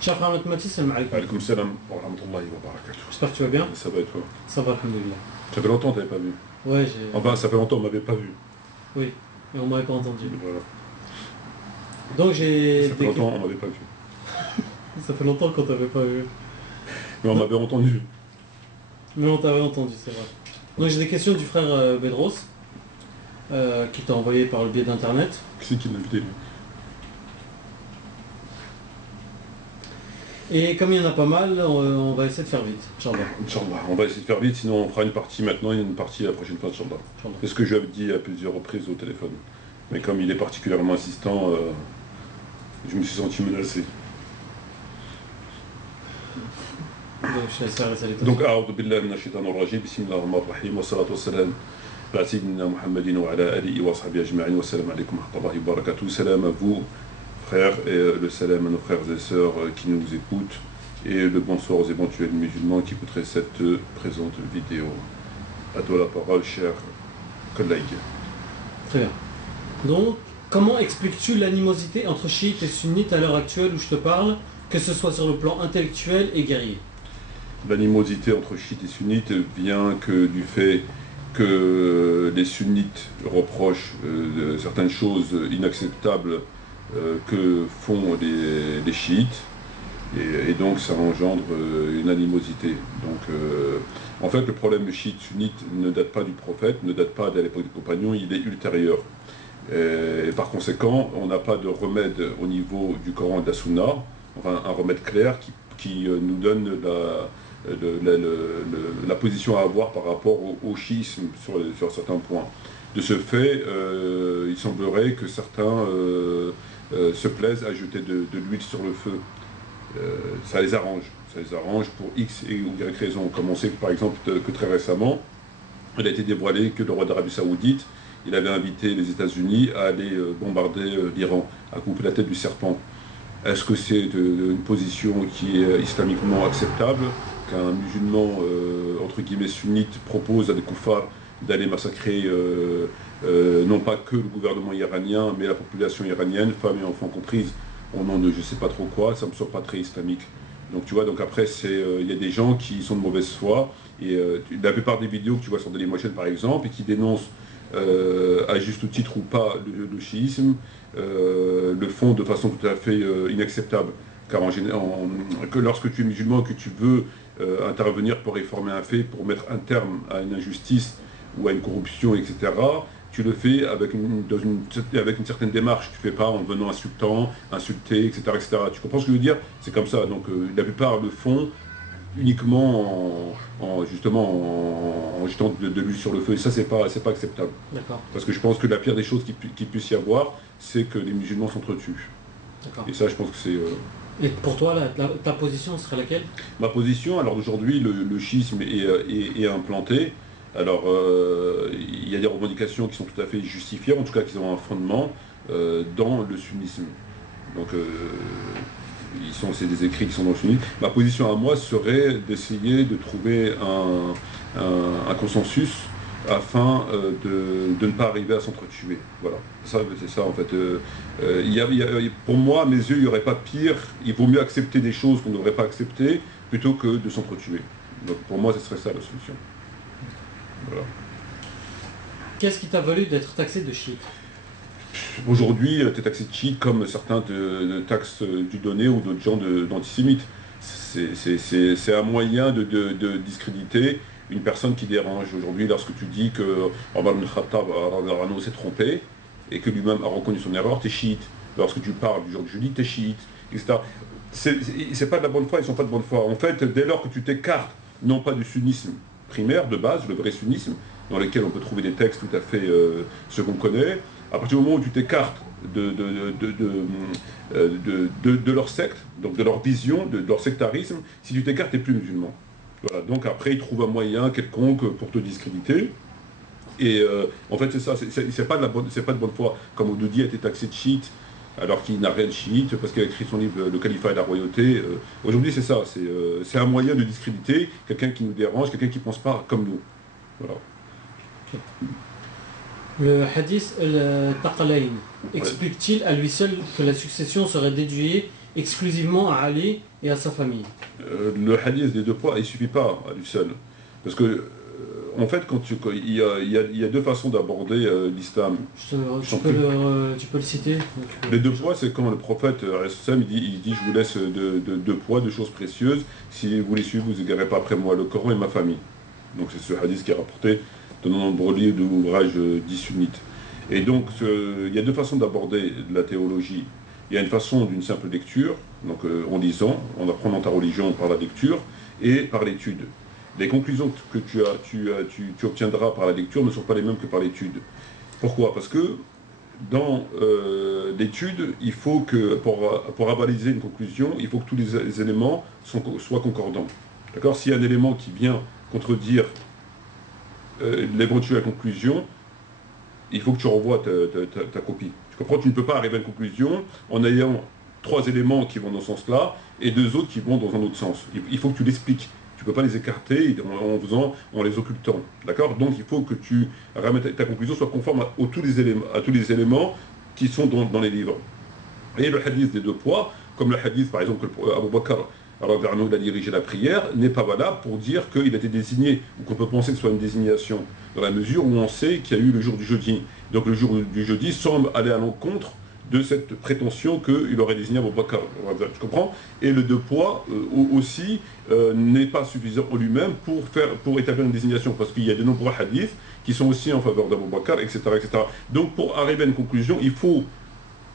Chef Ahmed Mati, salam alaikum. Alaikum salam wa rahmatullahi wa barakatuh. J'espère que tu vas bien. Ça va et toi? Ça va, alhamdoulilah. Ça fait longtemps que tu n'avais pas vu. Ouais, j'ai. Enfin, ça fait longtemps qu'on ne m'avait pas vu. Oui, et on m'avait pas entendu. Voilà. Donc j'ai. Ça fait longtemps qu'on ne m'avait pas vu. Ça fait longtemps qu'on t'avait pas vu. Mais on m'avait entendu. Mais on t'avait entendu, c'est vrai. Donc j'ai des questions du frère Bedros, qui t'a envoyé par le biais d'internet. Qui c'est qui l'a invité lui? Et comme il y en a pas mal, on va essayer de faire vite, Inch'Allah. Inch'Allah. On va essayer de faire vite, sinon on fera une partie maintenant et une partie la prochaine fois, Inch'Allah. C'est ce que je lui avais dit à plusieurs reprises au téléphone. Mais comme il est particulièrement insistant, je me suis senti menacé. Donc je laisse arrêter les Donc, a'udhu billahi minash shaitanir rajim, bismillahir rahmanir rahim, wa salatu wa salam ala sayyidina Muhammadin wa ala alihi wa sahbihi ajma'in, wa salam alaikum wa rahmatullahi wa barakatuh. Salam à vous, frères, et le salam à nos frères et sœurs qui nous écoutent, et le bonsoir aux éventuels musulmans qui écouteraient cette présente vidéo. À toi la parole, cher collègue. Très bien. Donc, comment expliques-tu l'animosité entre chiites et sunnites à l'heure actuelle où je te parle, que ce soit sur le plan intellectuel et guerrier? L'animosité entre chiites et sunnites vient que du fait que les sunnites reprochent certaines choses inacceptables que font les chiites, et donc ça engendre une animosité. Donc en fait le problème chiite-sunnite ne date pas du prophète, ne date pas de l'époque des compagnons, il est ultérieur. Et par conséquent, on n'a pas de remède au niveau du Coran et de la Sunna, enfin un remède clair qui nous donne la position à avoir par rapport au chiisme sur certains points. De ce fait, il semblerait que certains se plaisent à jeter de l'huile sur le feu. Ça les arrange pour X et ou Y raison. Comme on sait par exemple que très récemment, il a été dévoilé que le roi d'Arabie Saoudite, il avait invité les États-Unis à aller bombarder l'Iran, à couper la tête du serpent. Est-ce que c'est une position qui est islamiquement acceptable qu'un musulman, entre guillemets, sunnite, propose à des koufars d'aller massacrer non pas que le gouvernement iranien, mais la population iranienne, femmes et enfants comprises, au nom de je sais pas trop quoi, ça me semble pas très islamique. Donc tu vois, donc après, il y a des gens qui sont de mauvaise foi, et la plupart des vidéos que tu vois sur Dailymotion par exemple, et qui dénoncent à juste titre ou pas le chiisme, le font de façon tout à fait inacceptable. Car que lorsque tu es musulman, que tu veux intervenir pour réformer un fait, pour mettre un terme à une injustice ou à une corruption, etc., tu le fais avec une certaine démarche. Tu ne fais pas en venant insulter, etc., etc. Tu comprends ce que je veux dire? C'est comme ça. Donc la plupart le font uniquement en jetant de l'huile sur le feu, et ça c'est pas acceptable. Parce que je pense que la pire des choses qu'il puisse y avoir, c'est que les musulmans s'entretuent. Et ça je pense que c'est... Et pour toi, ta position serait laquelle? Ma position, alors aujourd'hui le schisme est implanté. Alors il y a des revendications qui sont tout à fait justifiées, en tout cas qui ont un fondement dans le sunnisme. Donc c'est des écrits qui sont dans le sunnisme. Ma position à moi serait d'essayer de trouver un consensus afin de ne pas arriver à s'entretuer. Voilà, c'est ça en fait. Pour moi, à mes yeux, il n'y aurait pas pire. Il vaut mieux accepter des choses qu'on ne devrait pas accepter plutôt que de s'entretuer. Donc pour moi, ce serait ça la solution. Voilà. Qu'est-ce qui t'a valu d'être taxé de chiite? Aujourd'hui, tu es taxé de chiite comme certains te taxent du donné ou d'autres gens d'antisémites. C'est un moyen de discréditer une personne qui dérange. Aujourd'hui, lorsque tu dis que Omar ibn Khattab s'est trompé et que lui-même a reconnu son erreur, tu es chiite. Lorsque tu parles du genre de Julie, tu es chiite, etc. C'est pas de la bonne foi, ils sont pas de bonne foi. En fait, dès lors que tu t'écartes, non pas du sunnisme primaire, de base, le vrai sunnisme, dans lequel on peut trouver des textes tout à fait ce qu'on connaît, à partir du moment où tu t'écartes de leur secte, donc de leur vision, de leur sectarisme, si tu t'écartes, tu n'es plus musulman. Voilà, donc après, ils trouvent un moyen quelconque pour te discréditer. Et en fait, c'est ça, c'est pas de bonne foi. Comme Oudoudi a été taxé de chiite, alors qu'il n'a rien de chiite, parce qu'il a écrit son livre Le califat et la royauté. Aujourd'hui, c'est ça, c'est un moyen de discréditer quelqu'un qui nous dérange, quelqu'un qui ne pense pas comme nous. Voilà. Le hadith Taqalayn explique-t-il à lui seul que la succession serait déduite exclusivement à Ali et à sa famille. Le hadith des deux poids, il ne suffit pas à lui seul. Parce que, en fait, il y a deux façons d'aborder l'islam. Tu peux le citer? Les deux poids, c'est quand le prophète, il dit, je vous laisse deux poids, deux choses précieuses. Si vous les suivez, vous n'égarez pas après moi, le Coran et ma famille. Donc c'est ce hadith qui est rapporté dans de nombreux livres d'ouvrages dits sunnites. Et donc, il y a deux façons d'aborder la théologie. Il y a une façon d'une simple lecture, donc en lisant, en apprenant ta religion par la lecture et par l'étude. Les conclusions que tu obtiendras par la lecture ne sont pas les mêmes que par l'étude. Pourquoi? Parce que dans l'étude, il faut que, pour avaliser une conclusion, il faut que tous les éléments soient concordants. D'accord? S'il y a un élément qui vient contredire l'éventuelle conclusion, il faut que tu revoies ta copie. Tu comprends? Tu ne peux pas arriver à une conclusion en ayant trois éléments qui vont dans ce sens-là et deux autres qui vont dans un autre sens. Il faut que tu l'expliques. Tu ne peux pas les écarter en les occultant. D'accord? Donc il faut que ta conclusion soit conforme à tous les éléments qui sont dans les livres. Et le hadith des deux poids, comme le hadith par exemple que Abu Bakr il a dirigé la prière, n'est pas valable pour dire qu'il a été désigné, ou qu'on peut penser que ce soit une désignation, dans la mesure où on sait qu'il y a eu le jour du jeudi. Donc le jour du jeudi semble aller à l'encontre de cette prétention qu'il aurait désigné Abu Bakr. Tu comprends? Et le deux poids aussi n'est pas suffisant en lui-même pour établir une désignation, parce qu'il y a de nombreux hadiths qui sont aussi en faveur d'Abu Bakr, etc., etc. Donc pour arriver à une conclusion, il faut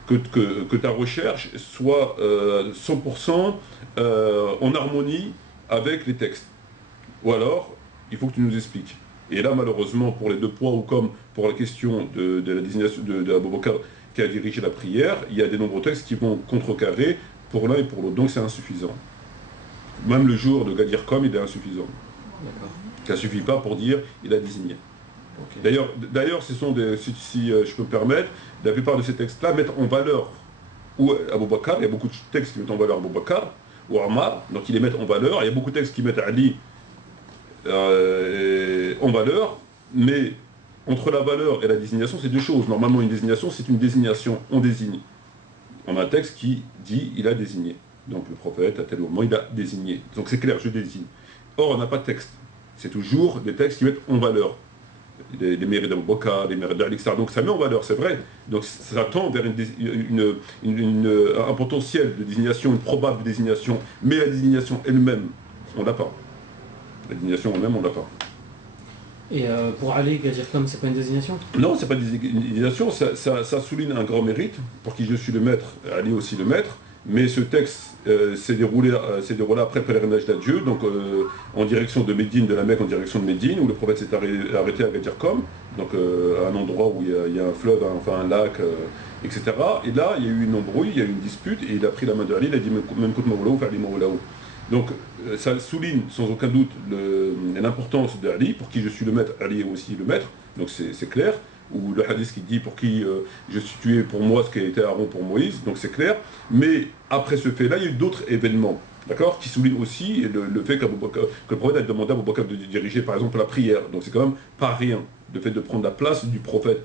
que ta recherche soit 100% en harmonie avec les textes. Ou alors, il faut que tu nous expliques. Et là, malheureusement, pour les deux poids, ou comme pour la question de la désignation d'Abu Bakr qui a dirigé la prière, il y a des nombreux textes qui vont contrecarrer pour l'un et pour l'autre. Donc c'est insuffisant. Même le jour de Gadir Kom, il est insuffisant. Ça ne suffit pas pour dire il a désigné. Okay. D'ailleurs, ce sont si je peux me permettre, la plupart de ces textes-là mettent en valeur ou Abu Bakr, il y a beaucoup de textes qui mettent en valeur Abu Bakr, ou Ammar, donc ils les mettent en valeur, il y a beaucoup de textes qui mettent Ali en valeur, mais entre la valeur et la désignation, c'est deux choses. Normalement, une désignation, c'est une désignation, on désigne. On a un texte qui dit il a désigné. Donc le prophète, à tel moment, il a désigné. Donc c'est clair, je désigne. Or, on n'a pas de texte. C'est toujours des textes qui mettent en valeur. Les mérites d'Abu Bakr, les mérites d'Ali, etc. Donc ça met en valeur, c'est vrai. Donc ça tend vers un potentiel de désignation, une probable désignation, mais la désignation elle-même, on l'a pas. La désignation elle-même, on l'a pas. Et pour Ali, Gadir Kom, c'est pas une désignation? Non, c'est pas une désignation, ça souligne un grand mérite, pour qui je suis le maître, Ali aussi le maître, mais ce texte s'est déroulé après le pèlerinage d'adieu, donc en direction de Médine, de la Mecque en direction de Médine, où le prophète s'est arrêté à Gadir Kom, donc à un endroit où il y a un fleuve, enfin un lac, etc. Et là, il y a eu une embrouille, il y a eu une dispute, et il a pris la main de Ali, il a dit « Même kout maoulaou, faire les maoulaou ». Donc ça souligne sans aucun doute l'importance d'Ali, pour qui je suis le maître, Ali est aussi le maître, donc c'est clair, ou le hadith qui dit pour qui je suis tué pour moi ce qui a été Aaron pour Moïse, donc c'est clair, mais après ce fait-là, il y a eu d'autres événements, d'accord, qui soulignent aussi le fait que le prophète a demandé à Abu Bakr de diriger par exemple la prière, donc c'est quand même pas rien, le fait de prendre la place du prophète,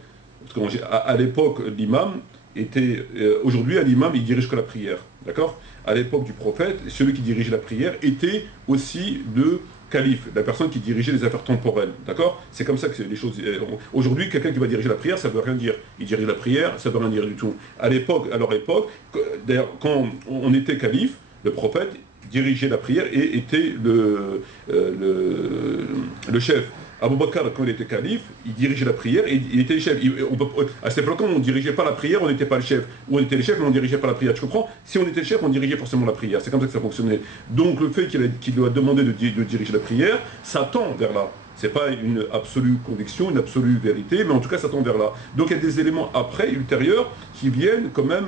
parce qu'à l'époque, l'imam était, aujourd'hui à l'imam il dirige que la prière, d'accord. À l'époque du prophète, celui qui dirigeait la prière était aussi le calife, la personne qui dirigeait les affaires temporelles, d'accord. C'est comme ça que les choses... Aujourd'hui, quelqu'un qui va diriger la prière, ça ne veut rien dire. Il dirige la prière, ça ne veut rien dire du tout. À leur époque, d'ailleurs, quand on était calife, le prophète dirigeait la prière et était le chef. Abu Bakr, quand il était calife, il dirigeait la prière et il était le chef. À cette époque, on ne dirigeait pas la prière, on n'était pas le chef. Ou on était le chef, mais on ne dirigeait pas la prière. Tu comprends? Si on était le chef, on dirigeait forcément la prière. C'est comme ça que ça fonctionnait. Donc le fait qu'il doit demander de diriger la prière, ça tend vers là. Ce n'est pas une absolue conviction, une absolue vérité, mais en tout cas, ça tend vers là. Donc il y a des éléments après, ultérieurs, qui viennent quand même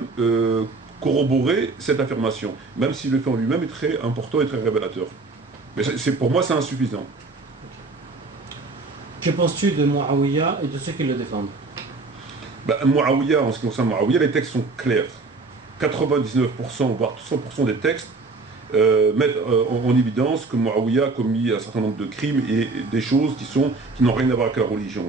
corroborer cette affirmation, même si le fait en lui-même est très important et très révélateur. Mais pour moi, c'est insuffisant. Que penses-tu de Muawiyah et de ceux qui le défendent? Muawiyah, en ce qui concerne Muawiyah, les textes sont clairs. 99%, voire 100% des textes mettent en évidence que Muawiyah a commis un certain nombre de crimes et des choses qui n'ont rien à voir avec la religion.